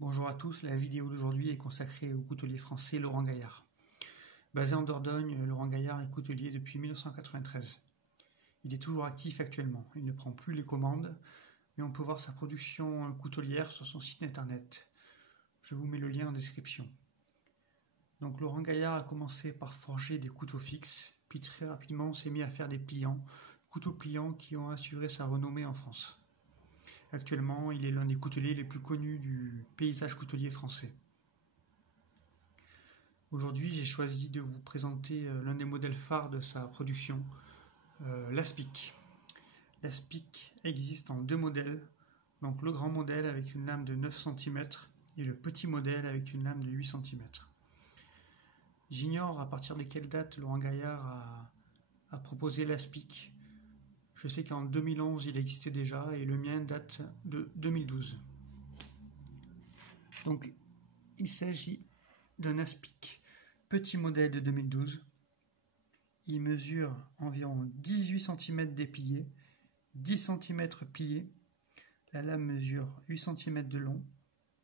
Bonjour à tous, la vidéo d'aujourd'hui est consacrée au coutelier français Laurent Gaillard. Basé en Dordogne, Laurent Gaillard est coutelier depuis 1993. Il est toujours actif actuellement, il ne prend plus les commandes, mais on peut voir sa production coutelière sur son site internet. Je vous mets le lien en description. Donc Laurent Gaillard a commencé par forger des couteaux fixes, puis très rapidement s'est mis à faire des pliants, couteaux pliants qui ont assuré sa renommée en France. Actuellement, il est l'un des couteliers les plus connus du paysage coutelier français. Aujourd'hui, j'ai choisi de vous présenter l'un des modèles phares de sa production, l'Aspic. L'Aspic existe en deux modèles, donc le grand modèle avec une lame de 9 cm et le petit modèle avec une lame de 8 cm. J'ignore à partir de quelle date Laurent Gaillard a proposé l'Aspic. Je sais qu'en 2011, il existait déjà et le mien date de 2012. Donc, il s'agit d'un Aspic petit modèle de 2012. Il mesure environ 18 cm déplié, 10 cm plié. La lame mesure 8 cm de long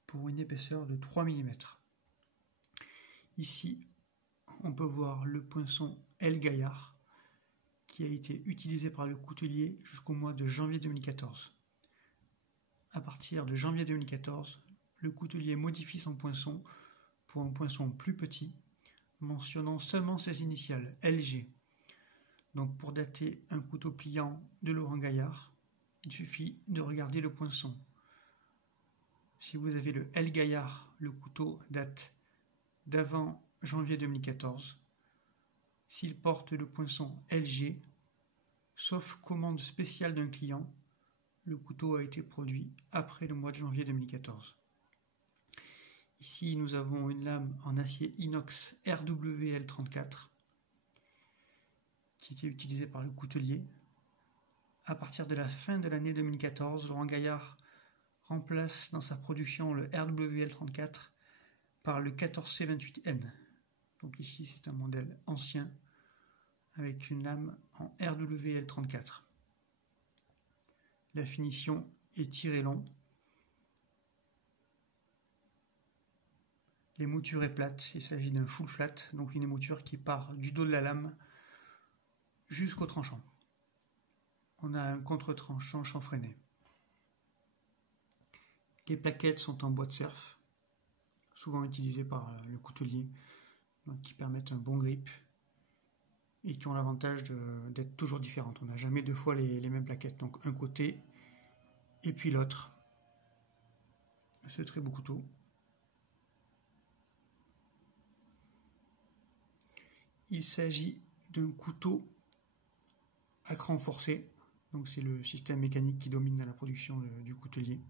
pour une épaisseur de 3 mm. Ici, on peut voir le poinçon L. Gaillard, qui a été utilisé par le coutelier jusqu'au mois de janvier 2014. À partir de janvier 2014, le coutelier modifie son poinçon pour un poinçon plus petit, mentionnant seulement ses initiales, LG. Donc pour dater un couteau pliant de Laurent Gaillard, il suffit de regarder le poinçon. Si vous avez le L. Gaillard, le couteau date d'avant janvier 2014. S'il porte le poinçon LG, sauf commande spéciale d'un client, le couteau a été produit après le mois de janvier 2014. Ici, nous avons une lame en acier inox RWL34 qui était utilisée par le coutelier. À partir de la fin de l'année 2014, Laurent Gaillard remplace dans sa production le RWL34 par le 14C28N. Donc ici, c'est un modèle ancien avec une lame en RWL34. La finition est tiré long. L'émouture est plate, il s'agit d'un full flat, donc une émouture qui part du dos de la lame jusqu'au tranchant. On a un contre-tranchant chanfreiné. Les plaquettes sont en bois de cerf, souvent utilisées par le coutelier, qui permettent un bon grip et qui ont l'avantage d'être toujours différentes. On n'a jamais deux fois les mêmes plaquettes, donc un côté et puis l'autre. Ce très beau couteau. Il s'agit d'un couteau à cran forcé, donc c'est le système mécanique qui domine dans la production du coutelier.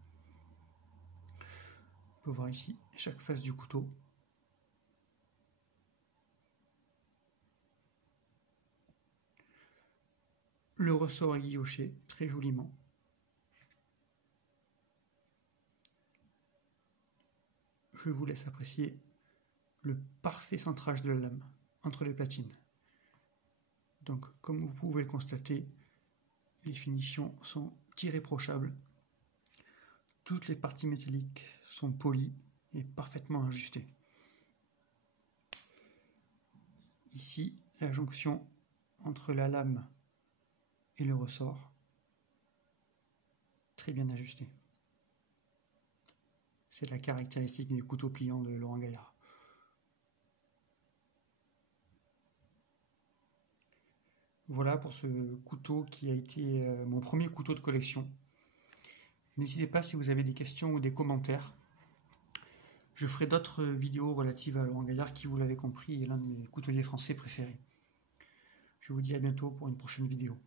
On peut voir ici chaque face du couteau. Le ressort est guilloché très joliment. Je vous laisse apprécier le parfait centrage de la lame entre les platines. Donc, comme vous pouvez le constater, les finitions sont irréprochables. Toutes les parties métalliques sont polies et parfaitement ajustées. Ici, la jonction entre la lame et le ressort, très bien ajustée. C'est la caractéristique des couteaux pliants de Laurent Gaillard. Voilà pour ce couteau qui a été mon premier couteau de collection. N'hésitez pas si vous avez des questions ou des commentaires. Je ferai d'autres vidéos relatives à Laurent Gaillard qui, vous l'avez compris, est l'un de mes couteliers français préférés. Je vous dis à bientôt pour une prochaine vidéo.